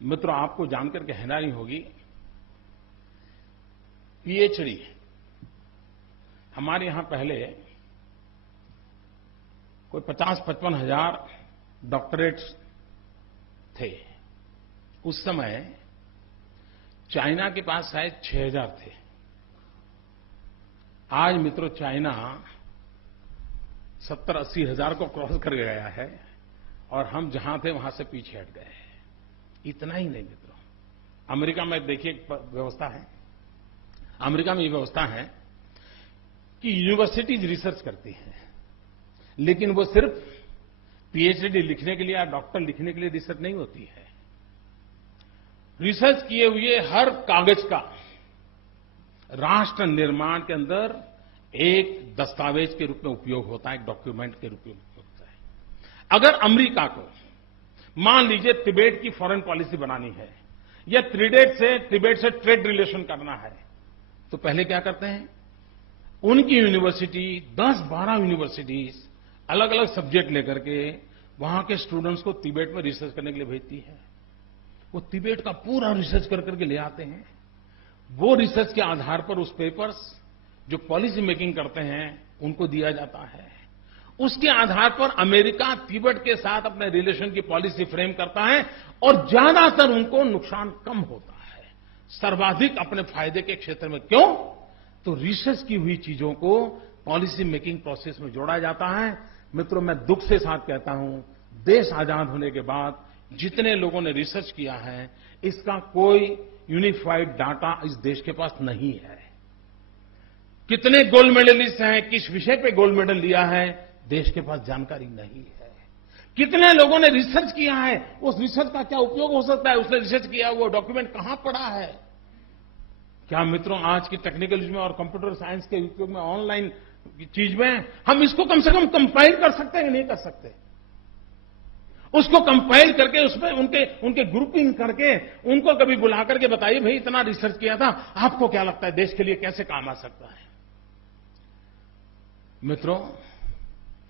मित्रों, आपको जानकर के हैरानी होगी, पीएचडी हमारे यहां पहले कोई 50-55 हजार डॉक्टरेट्स थे। उस समय चाइना के पास शायद 6000 थे। आज मित्रों, चाइना 70-80 हजार को क्रॉस कर गया है और हम जहां थे वहां से पीछे हट गए हैं। इतना ही नहीं मित्रों, अमेरिका में देखिए एक व्यवस्था है। अमेरिका में ये व्यवस्था है कि यूनिवर्सिटीज रिसर्च करती हैं, लेकिन वो सिर्फ पीएचडी लिखने के लिए या डॉक्टर लिखने के लिए रिसर्च नहीं होती है। रिसर्च किए हुए हर कागज का राष्ट्र निर्माण के अंदर एक दस्तावेज के रूप में उपयोग होता है, एक डॉक्यूमेंट के रूप में उपयोग होता है। अगर अमेरिका को मान लीजिए तिबेट की फॉरेन पॉलिसी बनानी है या तिबेट से ट्रेड रिलेशन करना है, तो पहले क्या करते हैं, उनकी यूनिवर्सिटी 10-12 यूनिवर्सिटीज अलग अलग सब्जेक्ट लेकर के वहां के स्टूडेंट्स को तिबेट में रिसर्च करने के लिए भेजती है। वो तिबेट का पूरा रिसर्च कर करके ले आते हैं। वो रिसर्च के आधार पर उस पेपर्स जो पॉलिसी मेकिंग करते हैं उनको दिया जाता है। उसके आधार पर अमेरिका तिब्बत के साथ अपने रिलेशन की पॉलिसी फ्रेम करता है और ज्यादातर उनको नुकसान कम होता है, सर्वाधिक अपने फायदे के क्षेत्र में। क्यों? तो रिसर्च की हुई चीजों को पॉलिसी मेकिंग प्रोसेस में जोड़ा जाता है। मित्रों, मैं दुख से साथ कहता हूं, देश आजाद होने के बाद जितने लोगों ने रिसर्च किया है, इसका कोई यूनिफाइड डाटा इस देश के पास नहीं है। कितने गोल्ड मेडलिस्ट हैं, किस विषय पे गोल्ड मेडल लिया है, देश के पास जानकारी नहीं है। कितने लोगों ने रिसर्च किया है, उस रिसर्च का क्या उपयोग हो सकता है, उसने रिसर्च किया हुआ डॉक्यूमेंट कहां पड़ा है। क्या मित्रों, आज की टेक्निकल युग में और कंप्यूटर साइंस के उपयोग में, ऑनलाइन चीज में हम इसको कम से कम कंपाइल कर सकते हैं कि नहीं कर सकते? उसको कंपाइल करके उसमें उनके ग्रुपिंग करके उनको कभी बुला करके बताइए, भाई इतना रिसर्च किया था, आपको क्या लगता है देश के लिए कैसे काम आ सकता है? मित्रों,